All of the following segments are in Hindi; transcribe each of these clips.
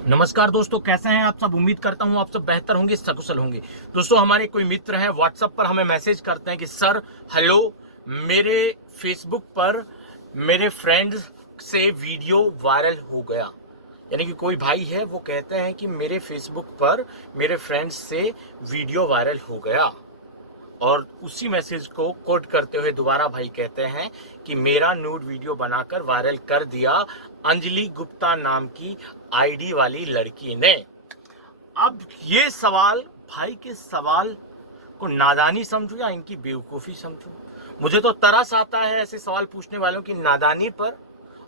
नमस्कार दोस्तों, कैसे हैं आप सब। उम्मीद करता हूं आप सब बेहतर होंगे, सकुशल होंगे। दोस्तों, हमारे कोई मित्र हैं व्हाट्सएप पर हमें मैसेज करते हैं कि सर हेलो, मेरे फेसबुक पर मेरे फ्रेंड्स से वीडियो वायरल हो गया। यानी कि कोई भाई है, वो कहते हैं कि मेरे फेसबुक पर मेरे फ्रेंड्स से वीडियो वायरल हो गया। और उसी मैसेज को कोट करते हुए दोबारा भाई कहते हैं कि मेरा न्यूड वीडियो बनाकर वायरल कर दिया अंजलि गुप्ता नाम की आईडी वाली लड़की ने। अब ये सवाल, भाई के सवाल को नादानी समझूं या इनकी बेवकूफ़ी समझूं। मुझे तो तरस आता है ऐसे सवाल पूछने वालों की नादानी पर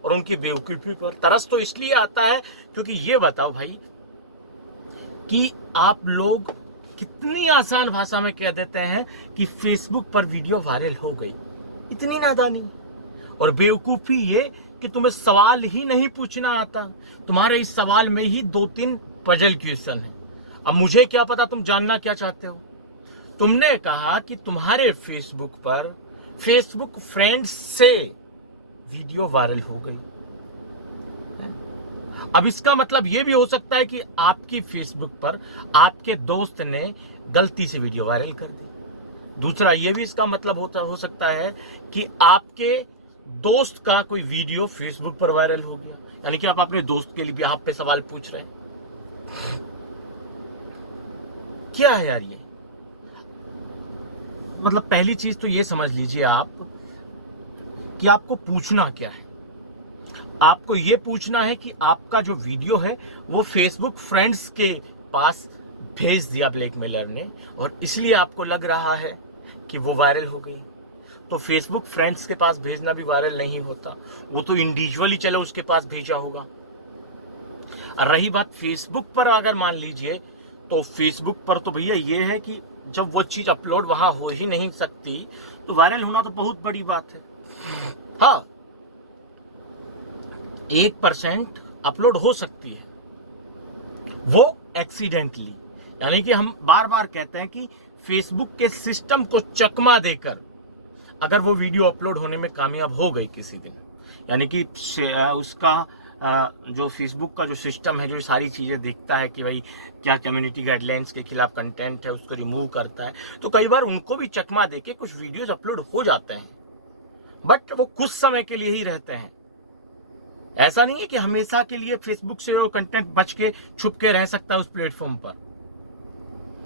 और उनकी बेवकूफ़ी पर। तरस तो इसलिए आता है क्योंकि ये बताओ भाई कि आप लोग कितनी आसान भाषा में कह देते हैं कि फेसबुक पर वीडियो वायरल हो गई। इतनी नादानी और बेवकूफ़ी ये कि तुम्हें सवाल ही नहीं पूछना आता। तुम्हारे इस सवाल में ही 2-3 पजल क्वेश्चन है। अब मुझे क्या पता तुम जानना क्या चाहते हो। तुमने कहा कि तुम्हारे फेसबुक पर फेसबुक फ्रेंड्स से वीडियो वायरल हो गई। अब इसका मतलब यह भी हो सकता है कि आपकी फेसबुक पर आपके दोस्त ने गलती से वीडियो वायरल कर दी। दूसरा ये भी इसका मतलब हो सकता है कि आपके दोस्त का कोई वीडियो फेसबुक पर वायरल हो गया। यानी कि आप अपने दोस्त के लिए भी आप पे सवाल पूछ रहे हैं। क्या है यार ये। मतलब पहली चीज तो ये समझ लीजिए आप कि आपको पूछना क्या है। आपको ये पूछना है कि आपका जो वीडियो है वो फेसबुक फ्रेंड्स के पास भेज दिया ब्लैकमेलर ने और इसलिए आपको लग रहा है कि वो वायरल हो गई। तो फेसबुक फ्रेंड्स के पास भेजना भी वायरल नहीं होता, वो तो इंडिविजुअली चलो उसके पास भेजा होगा। और रही बात फेसबुक पर, अगर मान लीजिए तो फेसबुक पर तो भैया ये है कि जब वो चीज अपलोड वहां हो ही नहीं सकती तो वायरल होना तो बहुत बड़ी बात है। हाँ, 1% अपलोड हो सकती है, वो एक्सीडेंटली। यानी कि हम बार बार कहते हैं कि फेसबुक के सिस्टम को चकमा देकर अगर वो वीडियो अपलोड होने में कामयाब हो गई किसी दिन, यानी कि उसका जो फेसबुक का जो सिस्टम है, जो सारी चीज़ें देखता है कि भाई क्या कम्युनिटी गाइडलाइंस के खिलाफ कंटेंट है, उसको रिमूव करता है, तो कई बार उनको भी चकमा देके कुछ वीडियोस अपलोड हो जाते हैं। बट वो कुछ समय के लिए ही रहते हैं। ऐसा नहीं है कि हमेशा के लिए फेसबुक से वो कंटेंट बच के छुप के रह सकता है उस प्लेटफॉर्म पर।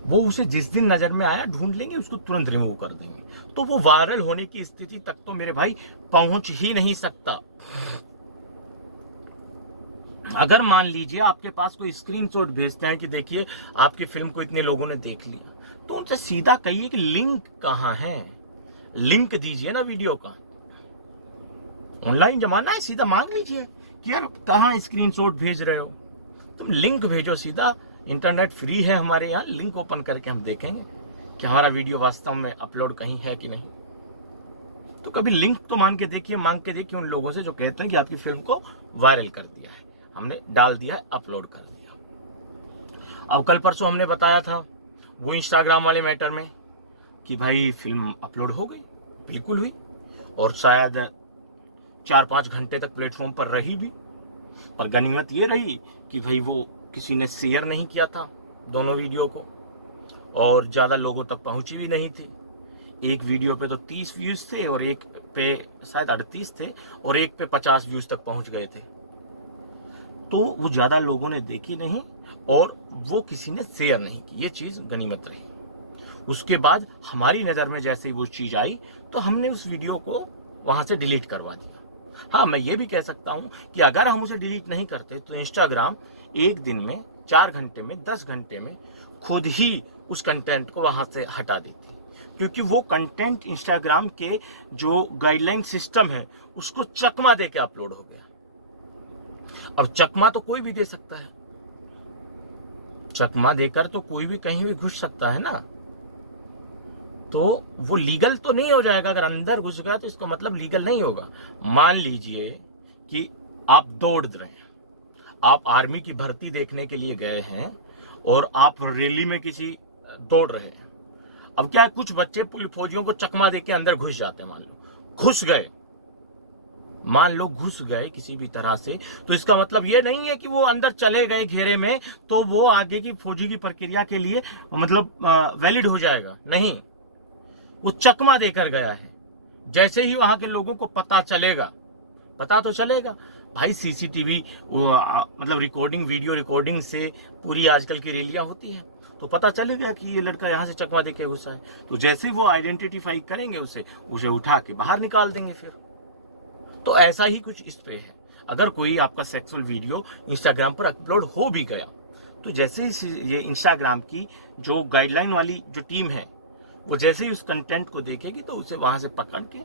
वो उसे जिस दिन नजर में आया ढूंढ लेंगे, उसको तुरंत रिमूव कर देंगे। तो वो वायरल होने की स्थिति तक तो मेरे भाई पहुंच ही नहीं सकता। अगर मान लीजिए आपके पास कोई स्क्रीनशॉट भेजते हैं कि देखिए आपकी फिल्म को इतने लोगों ने देख लिया, तो उनसे सीधा कहिए कि लिंक कहाँ है, लिंक दीजिए ना वीडियो का। ऑनलाइन जमाना है, सीधा मांग लीजिए कि यार कहाँ स्क्रीनशॉट भेज रहे हो, तुम लिंक भेजो सीधा। इंटरनेट फ्री है हमारे यहाँ, लिंक ओपन करके हम देखेंगे कि हमारा वीडियो वास्तव में अपलोड कहीं है कि नहीं। तो कभी लिंक तो मांग के देखिए उन लोगों से जो कहते हैं कि आपकी फिल्म को वायरल कर दिया है, हमने डाल दिया है, अपलोड कर दिया। अब कल परसों हमने बताया था वो इंस्टाग्राम वाले मैटर में कि भाई फिल्म अपलोड हो गई, बिल्कुल हुई, और शायद 4-5 घंटे तक प्लेटफॉर्म पर रही भी। पर गनीमत ये रही कि भाई वो किसी ने शेयर नहीं किया था दोनों वीडियो को, और ज़्यादा लोगों तक पहुंची भी नहीं थी। एक वीडियो पे तो 30 व्यूज थे और एक पे शायद 38 थे और एक पे 50 व्यूज तक पहुंच गए थे। तो वो ज़्यादा लोगों ने देखी नहीं और वो किसी ने शेयर नहीं की, ये चीज़ गनीमत रही। उसके बाद हमारी नज़र में जैसे ही वो चीज़ आई तो हमने उस वीडियो को वहाँ से डिलीट करवा दिया। हाँ, मैं ये भी कह सकता हूँ कि अगर हम उसे डिलीट नहीं करते तो इंस्टाग्राम एक दिन में, 4 घंटे में, 10 घंटे में खुद ही उस कंटेंट को वहाँ से हटा देती, क्योंकि वो कंटेंट इंस्टाग्राम के जो गाइडलाइन सिस्टम है उसको चकमा दे के अपलोड हो गया। अब चकमा तो कोई भी दे सकता है, चकमा देकर तो कोई भी कहीं भी घुस सकता है ना। तो वो लीगल तो नहीं हो जाएगा। अगर अंदर घुस गया तो इसका मतलब लीगल नहीं होगा। मान लीजिए कि आप दौड़ रहे हैं, आप आर्मी की भर्ती देखने के लिए गए हैं और आप रैली में किसी दौड़ रहे हैं। अब क्या है, कुछ बच्चे फौजियों को चकमा देके अंदर घुस जाते हैं, मान लो घुस गए, मान लो घुस गए किसी भी तरह से, तो इसका मतलब ये नहीं है कि वो अंदर चले गए घेरे में तो वो आगे की फौजी की प्रक्रिया के लिए मतलब वैलिड हो जाएगा। नहीं, वो चकमा देकर गया है। जैसे ही वहां के लोगों को पता चलेगा, पता तो चलेगा भाई, सीसीटीवी मतलब रिकॉर्डिंग, वीडियो रिकॉर्डिंग से पूरी आजकल की रैलियां होती है, तो पता चलेगा कि ये लड़का यहाँ से चकमा देके घुसा है। तो जैसे वो आइडेंटिफाई करेंगे उसे उठा के बाहर निकाल देंगे फिर। तो ऐसा ही कुछ इस पे है। अगर कोई आपका सेक्सुअल वीडियो इंस्टाग्राम पर अपलोड हो भी गया, तो जैसे ही ये इंस्टाग्राम की जो गाइडलाइन वाली जो टीम है, वो जैसे ही उस कंटेंट को देखेगी तो उसे वहां से पकड़ के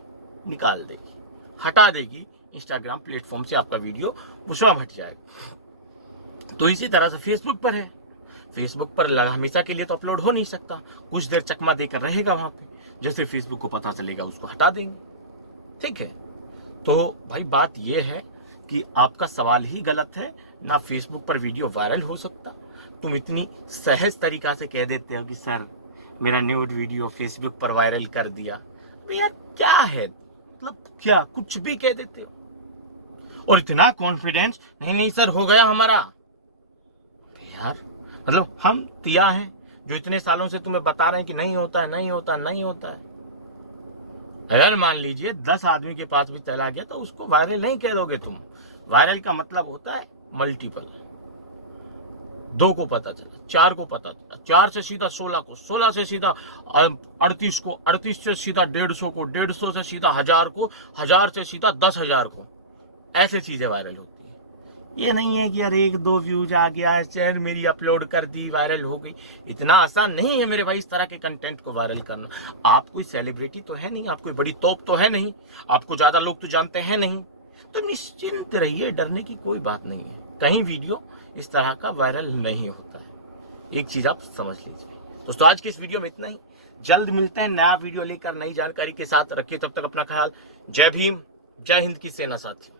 निकाल देगी, हटा देगी इंस्टाग्राम प्लेटफॉर्म से। आपका वीडियो वो स्वयं हट जाएगा। तो इसी तरह से फेसबुक पर है। फेसबुक पर हमेशा के लिए तो अपलोड हो नहीं सकता, कुछ देर चकमा देकर रहेगा वहां पे। जैसे फेसबुक को पता चलेगा उसको हटा देंगे। ठीक है, तो भाई बात यह है कि आपका सवाल ही गलत है। ना फेसबुक पर वीडियो वायरल हो सकता, तुम इतनी सहज तरीका से कह देते हो कि सर मेरा न्यूड वीडियो फेसबुक पर वायरल कर दिया। अबे यार क्या है, मतलब क्या कुछ भी कह देते हो और इतना कॉन्फिडेंस, नहीं नहीं सर हो गया हमारा। यार मतलब हम तिया हैं जो इतने सालों से तुम्हें बता रहे हैं कि नहीं होता है, नहीं होता, नहीं होता है। अगर मान लीजिए 10 आदमी के पास भी चला गया तो उसको वायरल नहीं कह दोगे तुम। वायरल का मतलब होता है मल्टीपल। 2 को पता चला, 4 को पता चला, 4 से सीधा 16 को, 16 से सीधा 38 को, 38 से सीधा 150 को, 150 से सीधा 1000 को, 1000 से सीधा 10,000 को। ऐसे चीजें वायरल होती है। ये नहीं है कि यार 1-2 व्यूज आ गया है, शेयर मेरी अपलोड कर दी, वायरल हो गई। इतना आसान नहीं है मेरे भाई इस तरह के कंटेंट को वायरल करना। आप कोई सेलिब्रिटी तो है नहीं, आप कोई बड़ी तोप तो है नहीं, आपको ज्यादा लोग तो जानते हैं नहीं, तो निश्चिंत रहिए, डरने की कोई बात नहीं है। कहीं वीडियो इस तरह का वायरल नहीं होता है, एक चीज आप समझ लीजिए। दोस्तों आज की इस वीडियो में इतना ही। जल्द मिलते हैं नया वीडियो लेकर, नई जानकारी के साथ। रखिए तब तक अपना ख्याल। जय भीम, जय हिंद की सेना साथियों।